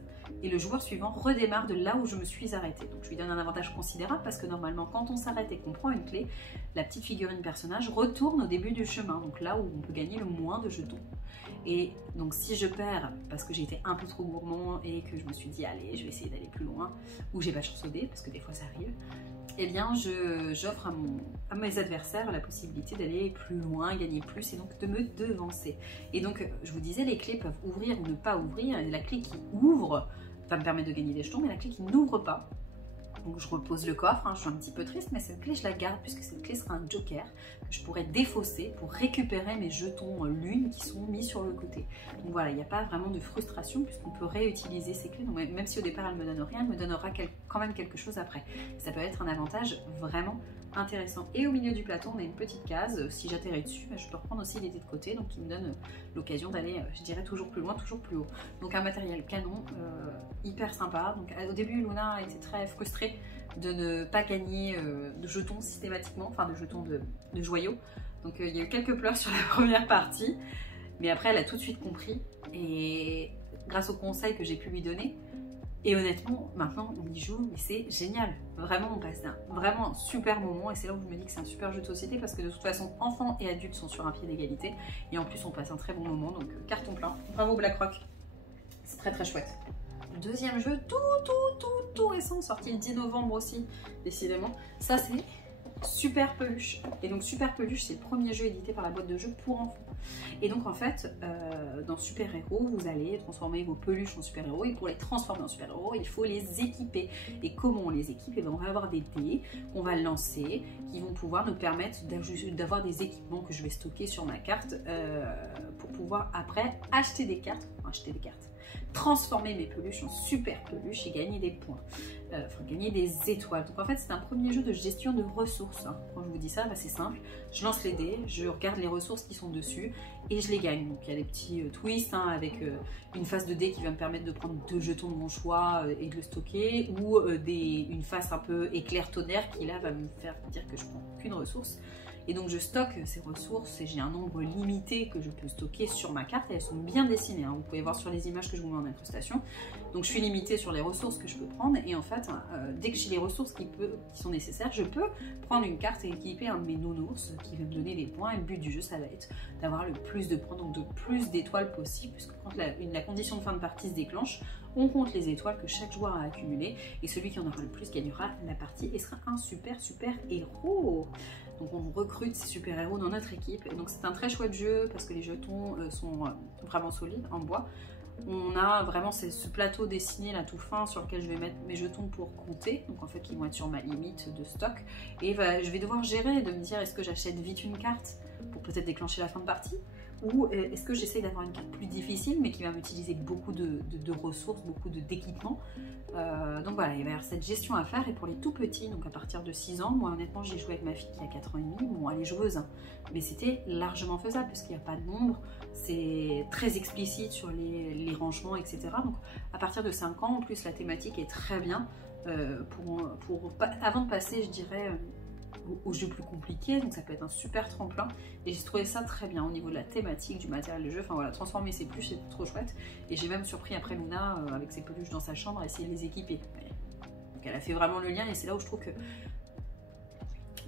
et le joueur suivant redémarre de là où je me suis arrêtée. Donc je lui donne un avantage considérable parce que normalement quand on s'arrête et qu'on prend une clé, la petite figurine personnage retourne au début du chemin, donc là où on peut gagner le moins de jetons. Et donc si je perds parce que j'ai été un peu trop gourmand et que je me suis dit allez je vais essayer d'aller plus loin, ou j'ai pas de chance au dé parce que des fois ça arrive, eh bien j'offre à mes adversaires la possibilité d'aller plus loin, gagner plus et donc de me devancer. Et donc je vous disais, les clés peuvent ouvrir ou ne pas ouvrir, et la clé qui ouvre va me permettre de gagner des jetons, mais la clé qui n'ouvre pas, donc je repose le coffre, je suis un petit peu triste, mais cette clé je la garde puisque cette clé sera un joker que je pourrais défausser pour récupérer mes jetons lune qui sont mis sur le côté. Donc voilà, il n'y a pas vraiment de frustration puisqu'on peut réutiliser ces clés, donc même si au départ elle ne me donne rien, elle me donnera quand même quelque chose après. Ça peut être un avantage vraiment intéressant. Et au milieu du plateau on a une petite case, si j'atterris dessus, je peux reprendre aussi les dés de côté, donc qui me donne l'occasion d'aller, je dirais, toujours plus loin, toujours plus haut. Donc un matériel canon, hyper sympa. Donc au début Luna a été très frustrée de ne pas gagner de jetons systématiquement, enfin de jetons de joyaux. Donc il y a eu quelques pleurs sur la première partie, mais après elle a tout de suite compris, et grâce aux conseils que j'ai pu lui donner, et honnêtement maintenant on y joue, mais c'est génial. Vraiment on passe vraiment un super moment, et c'est là où je me dis que c'est un super jeu de société parce que de toute façon enfants et adultes sont sur un pied d'égalité, et en plus on passe un très bon moment, donc carton plein. Bravo Blackrock, c'est très très chouette. Deuxième jeu tout récent, sorti le 10 novembre aussi, décidément. Ça c'est Super Peluche. Et donc Super Peluche, c'est le premier jeu édité par la boîte de jeux pour enfants. Et donc en fait, dans Super Héros, vous allez transformer vos peluches en super héros, et pour les transformer en super héros, il faut les équiper. Et comment on les équipe? Et bien on va avoir des dés qu'on va lancer, qui vont pouvoir nous permettre d'avoir des équipements que je vais stocker sur ma carte pour pouvoir après acheter des cartes, transformer mes peluches en super peluches et gagner des points, enfin gagner des étoiles. Donc en fait c'est un premier jeu de gestion de ressources. Quand je vous dis ça, c'est simple, je lance les dés, je regarde les ressources qui sont dessus et je les gagne. Donc il y a des petits twists avec une phase de dés qui va me permettre de prendre 2 jetons de mon choix et de le stocker, ou une phase un peu éclair tonnerre qui là va me faire dire que je prends qu'une ressource. Et donc je stocke ces ressources et j'ai un nombre limité que je peux stocker sur ma carte, et elles sont bien dessinées, vous pouvez voir sur les images que je vous mets en incrustation. Donc je suis limitée sur les ressources que je peux prendre, et en fait dès que j'ai les ressources qui sont nécessaires, je peux prendre une carte et équiper un de mes nounours qui va me donner des points. Et le but du jeu ça va être d'avoir le plus de points, donc de plus d'étoiles possible, puisque quand la condition de fin de partie se déclenche, on compte les étoiles que chaque joueur a accumulées, et celui qui en aura le plus gagnera la partie et sera un super héros. Donc on recrute ces super héros dans notre équipe, et donc c'est un très chouette jeu parce que les jetons sont vraiment solides en bois. On a vraiment ce plateau dessiné là tout fin sur lequel je vais mettre mes jetons pour compter, donc en fait qui vont être sur ma limite de stock, et je vais devoir gérer, de me dire est-ce que j'achète vite une carte pour peut-être déclencher la fin de partie, ou est-ce que j'essaye d'avoir une carte plus difficile mais qui va m'utiliser beaucoup de ressources, beaucoup d'équipements. Donc voilà, il va y avoir cette gestion à faire. Et pour les tout petits, donc à partir de 6 ans, moi honnêtement j'ai joué avec ma fille qui a 4 ans et demi, bon elle est joueuse, mais c'était largement faisable puisqu'il n'y a pas de nombre, c'est très explicite sur les rangements, etc. Donc à partir de 5 ans, en plus la thématique est très bien avant de passer, je dirais, aux jeux plus compliqués, donc ça peut être un super tremplin, et j'ai trouvé ça très bien au niveau de la thématique, du matériel de jeu. Enfin voilà, transformer ses peluches c'est trop chouette, et j'ai même surpris après Luna avec ses peluches dans sa chambre à essayer de les équiper. Donc elle a fait vraiment le lien, et c'est là où je trouve que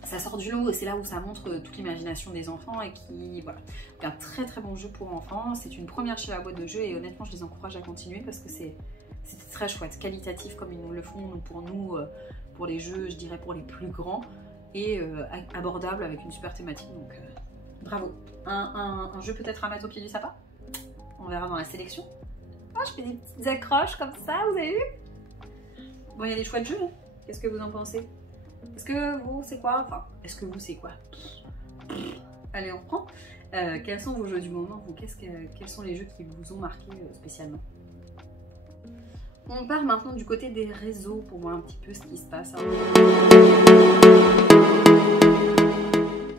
ça sort du lot et c'est là où ça montre toute l'imagination des enfants et qui, voilà. Donc un très très bon jeu pour enfants, c'est une première chez la boîte de jeux et honnêtement je les encourage à continuer parce que c'était très chouette, qualitatif comme ils nous le font pour nous, pour les jeux, je dirais pour les plus grands et abordable avec une super thématique, donc bravo. Un jeu peut-être à mettre au pied du sapin, on verra dans la sélection. Ah, je fais des petites accroches comme ça, vous avez vu? Bon, il y a des chouettes jeux, hein. Qu'est-ce que vous en pensez? Est-ce que vous, c'est quoi? Enfin, est-ce que vous, c'est quoi? Allez, on reprend. Quels sont vos jeux du moment, vous? Quels sont les jeux qui vous ont marqué spécialement? On part maintenant du côté des réseaux pour voir un petit peu ce qui se passe.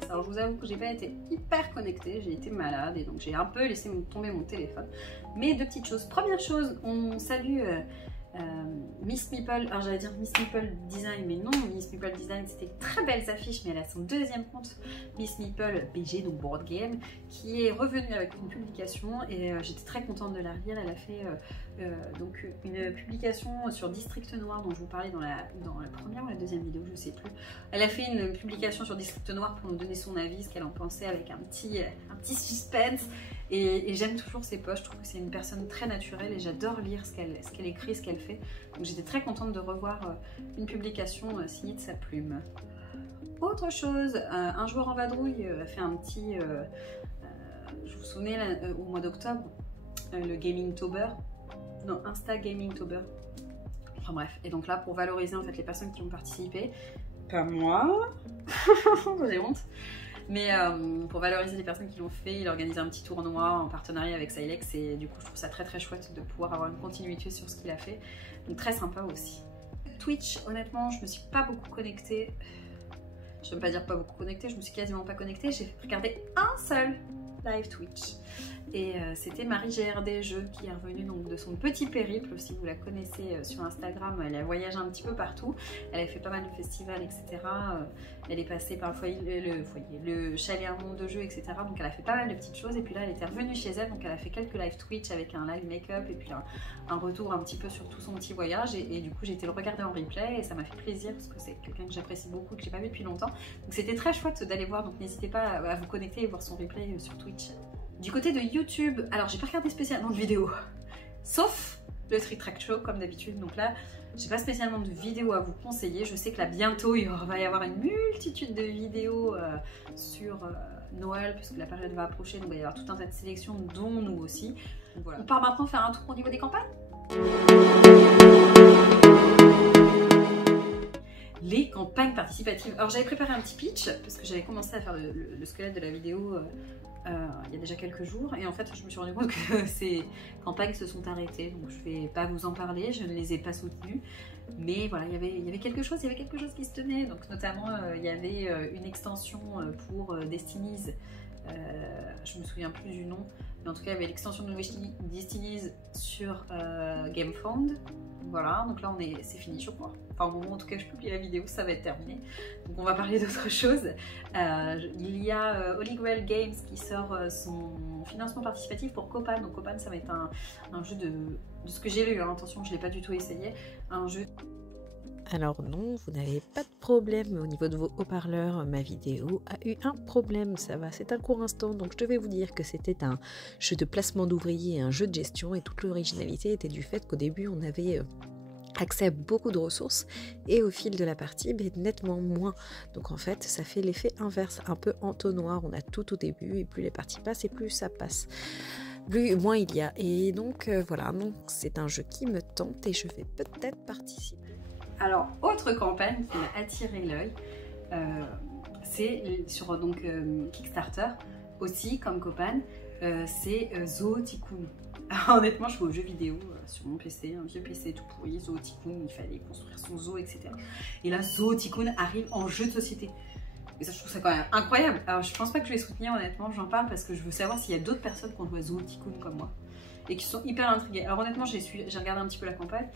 Alors je vous avoue que j'ai pas été hyper connectée, j'ai été malade et donc j'ai un peu laissé tomber mon téléphone. Mais deux petites choses. Première chose, on salue Miss Meeple, alors j'allais dire Miss Meeple Design, mais non, Miss Meeple Design c'était très belles affiches, mais elle a son deuxième compte, Miss Meeple BG, donc Board Game, qui est revenue avec une publication et j'étais très contente de la lire. Elle a fait donc une publication sur District Noir dont je vous parlais dans la première ou la deuxième vidéo, je sais plus. Elle a fait une publication sur District Noir pour nous donner son avis, ce qu'elle en pensait avec un petit suspense. Et j'aime toujours ses posts, je trouve que c'est une personne très naturelle et j'adore lire ce qu'elle écrit, ce qu'elle fait. Donc j'étais très contente de revoir une publication signée de sa plume. Autre chose, un joueur en vadrouille a fait un petit... je vous souvenez, au mois d'octobre, le Gaming Tober, non, Insta Gaming Tober. Enfin bref, et donc là pour valoriser en fait les personnes qui ont participé, pas moi, j'ai honte. Mais pour valoriser les personnes qui l'ont fait, il organise un petit tournoi en partenariat avec Silex et du coup je trouve ça très très chouette de pouvoir avoir une continuité sur ce qu'il a fait. Donc très sympa aussi. Twitch, honnêtement, je me suis pas beaucoup connectée. Je ne veux pas dire pas beaucoup connectée, je me suis quasiment pas connectée. J'ai regardé un seul live Twitch. Et c'était Marie GRD Jeux qui est revenue donc de son petit périple, si vous la connaissez sur Instagram, elle a voyagé un petit peu partout, elle a fait pas mal de festivals, etc. Elle est passée par le chalet Un Monde de Jeux, etc. Donc elle a fait pas mal de petites choses et puis là elle était revenue chez elle, donc elle a fait quelques live Twitch avec un live make-up et puis un retour un petit peu sur tout son petit voyage et du coup j'ai été le regarder en replay et ça m'a fait plaisir parce que c'est quelqu'un que j'apprécie beaucoup, que j'ai pas vu depuis longtemps. Donc c'était très chouette d'aller voir, donc n'hésitez pas à vous connecter et voir son replay sur Twitch. Du côté de YouTube, alors j'ai pas regardé spécialement de vidéos, sauf le Trick Track Show comme d'habitude. Donc là, j'ai pas spécialement de vidéos à vous conseiller. Je sais que là bientôt il va y avoir une multitude de vidéos sur Noël puisque la période va approcher. Donc il va y avoir tout un tas de sélections, dont nous aussi. Donc, voilà. On part maintenant faire un tour au niveau des campagnes. Les campagnes participatives. Alors j'avais préparé un petit pitch parce que j'avais commencé à faire le squelette de la vidéo il y a déjà quelques jours et en fait je me suis rendu compte que ces campagnes se sont arrêtées, donc je vais pas vous en parler, je ne les ai pas soutenues, mais voilà, il y avait quelque chose qui se tenait. Donc notamment il y avait une extension pour Destinies, je me souviens plus du nom, mais en tout cas il y avait l'extension de Destinies sur GameFound. Voilà, donc là c'est fini je crois. Enfin au moment en tout cas je publie la vidéo, ça va être terminé. Donc on va parler d'autre chose. Il y a Holy Grail Games qui sort son financement participatif pour Copan. Donc Copan ça va être un jeu de ce que j'ai lu, hein. Attention je ne l'ai pas du tout essayé. Un jeu... Alors non, vous n'avez pas de problème au niveau de vos haut-parleurs, ma vidéo a eu un problème, ça va, c'est un court instant, donc je devais vous dire que c'était un jeu de placement d'ouvriers, un jeu de gestion, et toute l'originalité était du fait qu'au début on avait accès à beaucoup de ressources et au fil de la partie nettement moins. Donc en fait ça fait l'effet inverse, un peu entonnoir, on a tout au début et plus les parties passent et plus ça passe. Moins il y a, et donc voilà, donc c'est un jeu qui me tente et je vais peut-être participer. Alors, autre campagne qui m'a attiré l'œil, c'est sur donc, Kickstarter, aussi comme Copan, c'est Zoo Tycoon. Alors, honnêtement, je joue aux jeux vidéo sur mon PC, un vieux PC tout pourri, Zoo Tycoon, il fallait construire son zoo, etc. Et là, Zoo Tycoon arrive en jeu de société. Et ça, je trouve ça quand même incroyable. Alors, je pense pas que je vais soutenir, honnêtement, j'en parle parce que je veux savoir s'il y a d'autres personnes qui ont joué à Zoo Tycoon comme moi et qui sont hyper intriguées. Alors, honnêtement, j'ai regardé un petit peu la campagne.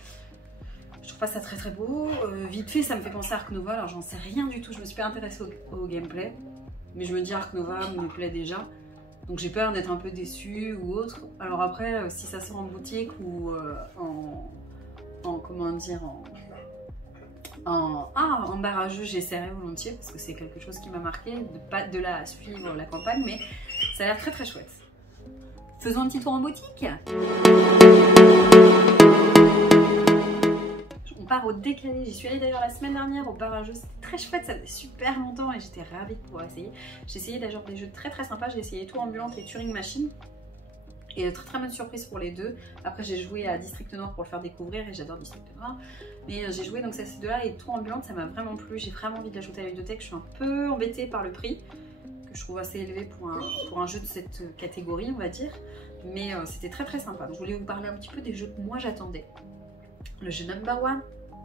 Je trouve pas ça très très beau. Vite fait, ça me fait penser à Ark Nova. Alors j'en sais rien du tout. Je me suis pas intéressée au gameplay, mais je me dis Ark Nova me plaît déjà. Donc j'ai peur d'être un peu déçue ou autre. Alors après, si ça sort en boutique ou comment dire, En barrageux, j'essaierai volontiers parce que c'est quelque chose qui m'a marqué, pas de là à suivre la campagne, mais ça a l'air très très chouette. Faisons un petit tour en boutique. On part au décalé. J'y suis allée d'ailleurs la semaine dernière au barrageux, c'était très chouette, ça faisait super longtemps et j'étais ravie de pouvoir essayer. J'ai essayé d'ailleurs des jeux très très sympas, j'ai essayé Tour Ambulante et Turing Machine. Et très très bonne surprise pour les deux. Après j'ai joué à District Noir pour le faire découvrir et j'adore District Noir. Mais j'ai joué donc ces deux-là et Tour Ambulante ça m'a vraiment plu. J'ai vraiment envie de l'ajouter à la bibliothèque. Je suis un peu embêtée par le prix que je trouve assez élevé pour un jeu de cette catégorie on va dire. Mais c'était très très sympa. Donc, je voulais vous parler un petit peu des jeux que moi j'attendais. Le jeu number one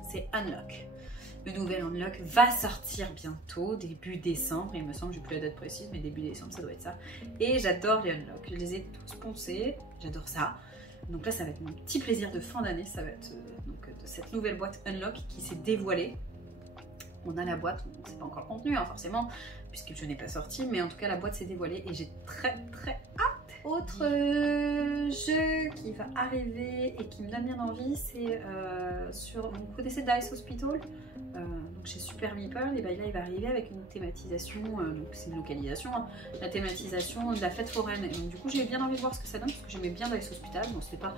c'est Unlock. Le nouvel Unlock va sortir bientôt, début décembre. Il me semble, j'ai plus la date précise, mais début décembre, ça doit être ça. Et j'adore les Unlock. Je les ai tous poncés. J'adore ça. Donc là, ça va être mon petit plaisir de fin d'année. Ça va être de cette nouvelle boîte Unlock qui s'est dévoilée. On a la boîte, on ne sait pas encore le contenu, hein, forcément, puisque le jeu n'est pas sorti. Mais en tout cas, la boîte s'est dévoilée et j'ai très très hâte. Autre jeu qui va arriver et qui me donne bien envie, c'est vous connaissez Dice Hospital donc chez Super Meeple, et bien là il va arriver avec une thématisation, donc c'est une localisation, hein, la thématisation de la fête foraine. Et donc du coup j'ai bien envie de voir ce que ça donne parce que j'aimais bien Dice Hospital, bon c'était pas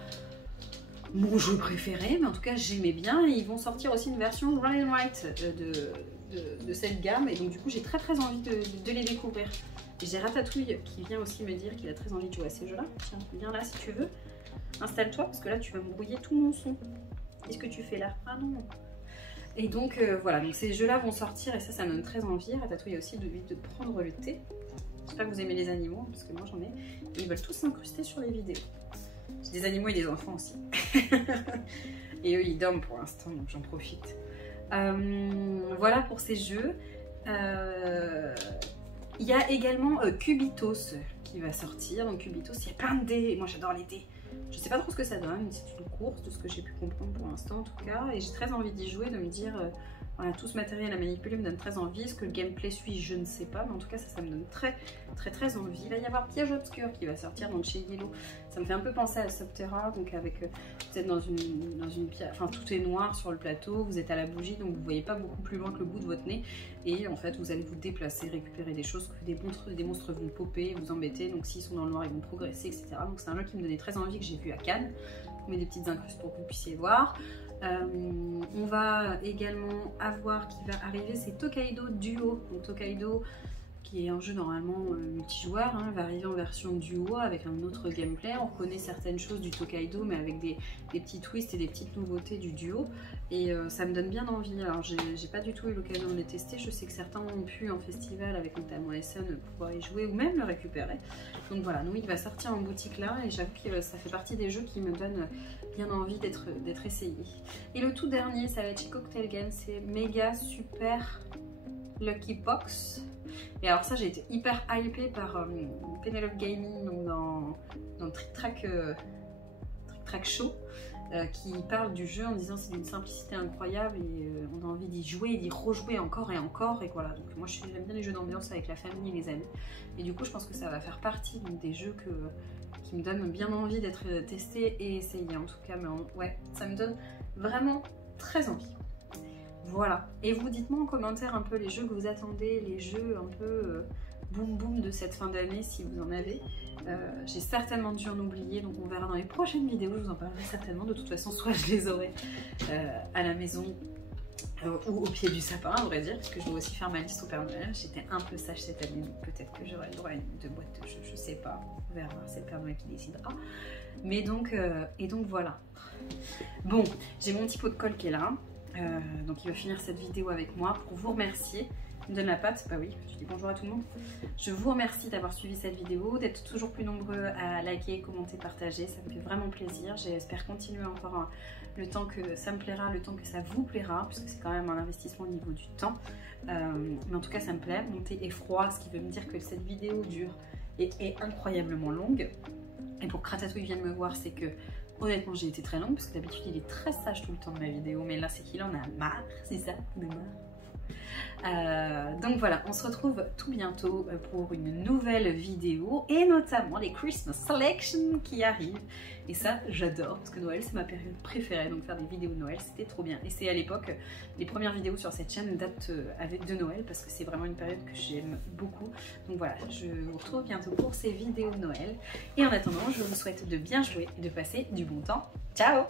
mon jeu préféré, mais en tout cas j'aimais bien. Et ils vont sortir aussi une version Run and Write de cette gamme, et donc du coup j'ai très très envie de les découvrir. Et j'ai Ratatouille qui vient aussi me dire qu'il a très envie de jouer à ces jeux-là. Tiens, viens là si tu veux. Installe-toi parce que là tu vas me brouiller tout mon son. Qu'est-ce que tu fais là? Ah non. Et donc voilà, donc ces jeux-là vont sortir et ça me donne très envie. Ratatouille a aussi envie de prendre le thé. J'espère que vous aimez les animaux parce que moi j'en ai. Et ils veulent tous s'incruster sur les vidéos. J'ai des animaux et des enfants aussi. Et eux ils dorment pour l'instant donc j'en profite. Voilà pour ces jeux. Il y a également Cubitos qui va sortir. Donc Cubitos, il y a plein de dés. Moi j'adore les dés. Je sais pas trop ce que ça donne. C'est une course de ce que j'ai pu comprendre pour l'instant en tout cas. Et j'ai très envie d'y jouer, de me dire voilà, tout ce matériel à manipuler me donne très envie. Est-ce que le gameplay suit? Je ne sais pas. Mais en tout cas ça me donne très très envie. Il va y avoir Piège Obscur qui va sortir donc chez Yellow. Ça me fait un peu penser à Subterra. Donc avec vous êtes dans une pièce, enfin tout est noir sur le plateau. Vous êtes à la bougie donc vous voyez pas beaucoup plus loin que le bout de votre nez. Et en fait vous allez vous déplacer, récupérer des choses, que des monstres vont popper, vous embêter. Donc s'ils sont dans le noir ils vont progresser, etc. Donc c'est un jeu qui me donnait très envie, que j'ai vu à Cannes. Je mets des petites incrustes pour que vous puissiez voir. On va également avoir qui va arriver, c'est Tokaido Duo. Donc Tokaido qui est un jeu normalement multijoueur, hein, va arriver en version duo avec un autre gameplay. On reconnaît certaines choses du Tokaido mais avec des petits twists et des petites nouveautés du duo. Et ça me donne bien envie. Alors j'ai pas du tout eu l'occasion de les tester. Je sais que certains ont pu en festival avec notamment Essen pouvoir y jouer ou même le récupérer. Donc voilà, nous il va sortir en boutique là et j'avoue que ça fait partie des jeux qui me donnent bien envie d'être essayé. Et le tout dernier, ça va être chez Cocktail Game, c'est Mega Super Lucky Box. Et alors ça j'ai été hyper hypée par Penelope Gaming donc dans Trick Track Show qui parle du jeu en disant c'est d'une simplicité incroyable et on a envie d'y jouer et d'y rejouer encore et encore. Et voilà, donc moi j'aime bien les jeux d'ambiance avec la famille et les amis. Et du coup je pense que ça va faire partie donc, des jeux qui me donnent bien envie d'être testés et essayés en tout cas. Mais ouais, ça me donne vraiment très envie. Voilà, et vous dites-moi en commentaire un peu les jeux que vous attendez, les jeux un peu boum boum de cette fin d'année si vous en avez. J'ai certainement dû en oublier, donc on verra dans les prochaines vidéos, je vous en parlerai certainement. De toute façon, soit je les aurai à la maison ou au pied du sapin, à vrai dire, parce que je dois aussi faire ma liste au Père Noël. J'étais un peu sage cette année, donc peut-être que j'aurai le droit à une de boîte de jeux, je sais pas, on verra, c'est le Père Noël qui décidera. Mais donc, voilà. Bon, j'ai mon petit pot de colle qui est là. Donc il va finir cette vidéo avec moi pour vous remercier. Il me donne la patte, bah oui, je dis bonjour à tout le monde. Je vous remercie d'avoir suivi cette vidéo, d'être toujours plus nombreux à liker, commenter, partager, ça me fait vraiment plaisir. J'espère continuer encore le temps que ça me plaira, le temps que ça vous plaira, puisque c'est quand même un investissement au niveau du temps. Mais en tout cas ça me plaît, mon thé est froid, ce qui veut me dire que cette vidéo dure et est incroyablement longue. Et pour que Ratatouille vienne me voir, c'est que honnêtement j'ai été très longue, parce que d'habitude il est très sage tout le temps de ma vidéo, mais là c'est qu'il en a marre, c'est ça, il en a marre. Donc voilà, on se retrouve tout bientôt pour une nouvelle vidéo et notamment les Christmas Selection qui arrivent. Et ça, j'adore parce que Noël, c'est ma période préférée. Donc faire des vidéos de Noël, c'était trop bien. Et c'est à l'époque, les premières vidéos sur cette chaîne datent de Noël parce que c'est vraiment une période que j'aime beaucoup. Donc voilà, je vous retrouve bientôt pour ces vidéos de Noël. Et en attendant, je vous souhaite de bien jouer et de passer du bon temps. Ciao!